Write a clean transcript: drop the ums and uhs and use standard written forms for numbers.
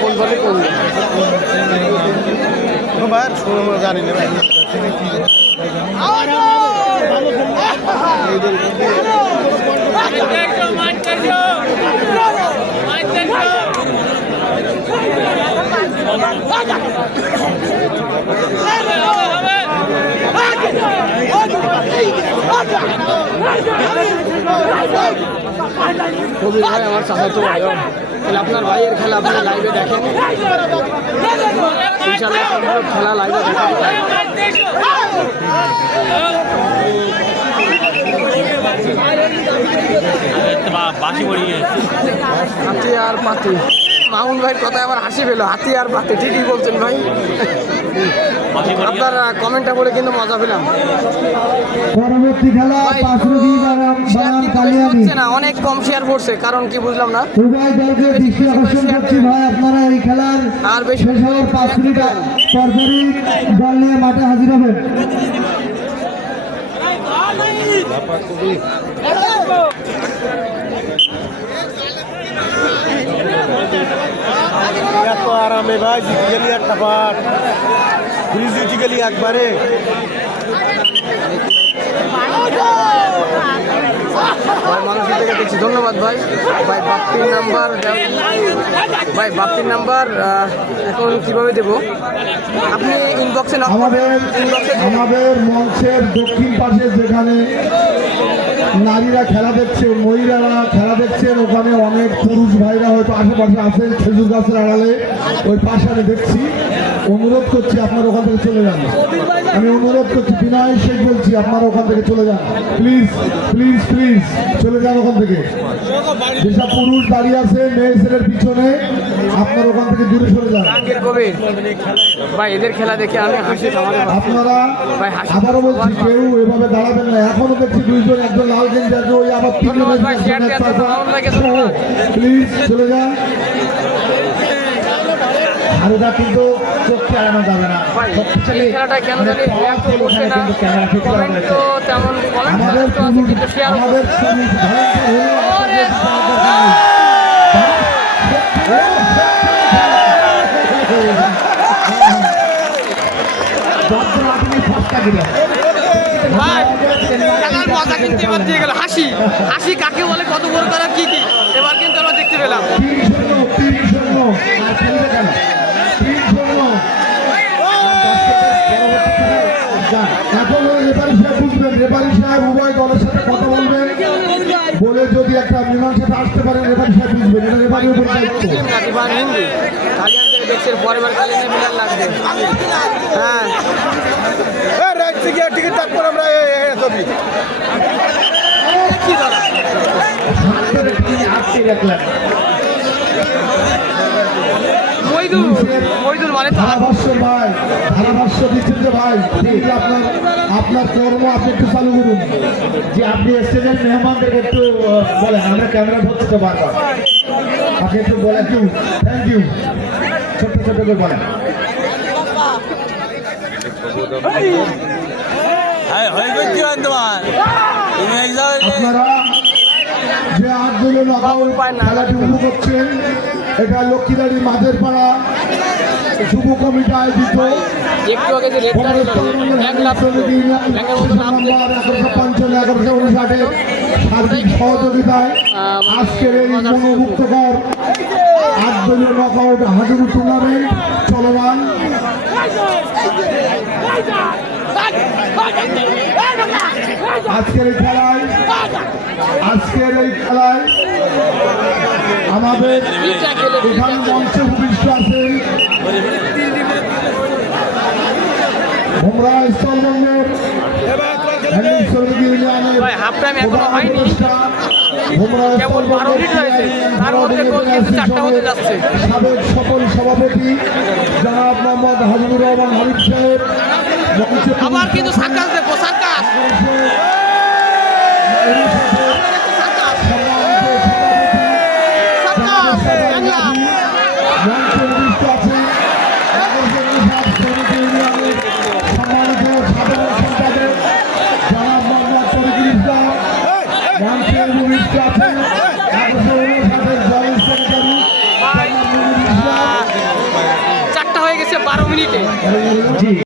কোন বলে কোন জানি না কবির ভাই আমার চাচাতো ভাই, তাহলে আপনার ভাইয়ের খেলা আপনি লাইভে দেখেন, ইনশাআল্লাহ খেলা লাইভে দেখেন। হাতি আর পাতি, মামুন ভাইয়ের কথায় আমার হাসি পেল। হাতি আর পাতি ঠিকই বলছেন ভাই, আপনার কমেন্টটা পড়ে কিন্তু মজা পেলাম। পরবর্তী খেলা না, অনেক কম শেয়ার পড়ছে, কারণ কি বুঝলাম না। উভয় দলকে দৃষ্টি আকর্ষণ করছি ভাই, আপনারা এই খেলার আর বেশি শেষ হওয়ার 5 মিনিট পরপরই দল নিয়ে মাঠে হাজির হবেন। এত আরামে ভাই জিতে গেলি একটা পাট, পুলিশ জিতে গেলি একবারে। মানুষের থেকে দেখছি, ধন্যবাদ ভাই। ভাই বাপ্পির নাম্বার, ভাই বাপ্পির নাম্বার এখন কিভাবে দেবো? আপনি ইনবক্সে আমাদের মঞ্চের দক্ষিণ পাশে যেখানে নারীরা খেলা দেখছে, মহিলারা খেলা দেখছেন, ওখানে অনেক পুরুষ ভাইরা হয়তো আশেপাশে আছেন খেজুর গাছের আড়ালে, ওই পাশে আমি দেখছি। অনুরোধ করছি আপনারা ওখান থেকে চলে যান, আমি অনুরোধ করছি, বিনয় শেখ বলছি, আপনারা ওখান থেকে চলে যান প্লিজ প্লিজ প্লিজ, চলে যান ওখান থেকে। যেসব পুরুষ দাঁড়িয়ে আছে মেয়ে ছেলের পিছনে, আপনারা ওখান থেকে দূরে সরে যান। ভাই এদের খেলা দেখে আমি হাসি থামাতে পারছি না। আপনারা আবারও বলছি, কেউ এভাবে দাঁড়াবেন না। এখনো দেখছি দুইজন, একজন লাল গেঞ্জি আছে, ওই আবার তিনজন, প্লিজ চলে যান। আর এটা কিন্তু চোখকে এড়ানো যাবে না। খেলাটা কেন জানি ক্যামেরা ঠিক করা হয়েছে। আমাদের হাসি হাসি কাকে বলে, কত বড় করা কি কি, এবার কিন্তু আমরা দেখতে পেলাম। এখন রেফারি সাহেব বুঝবেন, রেফারি সাহেব উভয় দলের সাথে কথা বলবেন, বলে যদি একটা মীমাংসাতে আসতে পারেন রেফারি সাহেব বুঝবেন, এটা রেফারির উপর দায়িত্ব। টিকিট তারপর আমরা ধারাভাষ্য দিচ্ছেন যে ভাই আপনার কর্ম আপনি একটু চালু করুন, যে আপনি স্টেজের মেহমানদের একটু বলেন, আমরা ক্যামেরা ধরতে তো বারবার, আপনি একটু বলেন। থ্যাংক ইউ, ছোট্ট ছোট্ট করে বলেন। আপনারা যে 8 দলীয় নকআউট খেলাটি শুরু করছেন, এটা লক্ষ্মীবাড়ি মাঝের পাড়া যুব কমিটি আয়োজিত একটু আগে যে রেডটা দিল 1 লাখ ব্যাংকের মতো নাম 1155-1159 সার্বিক সহযোগিতায় আজকের এই মনোমুগ্ধকর 8 দলীয় নকআউট হাডুডু টুর্নামেন্ট চলমান। আজকের এই খেলায় আমাদের এখানে মঞ্চে উপবিষ্ট আছেন ভোমরা স্থলবন্দর সাবেক সফল সভাপতি জনাব মোহাম্মদ হাবিবুর রহমান হাবিব সাহেব, আবার কিন্তু সার্কাস দেখো, সার্কাস 12 মিনিটে। জি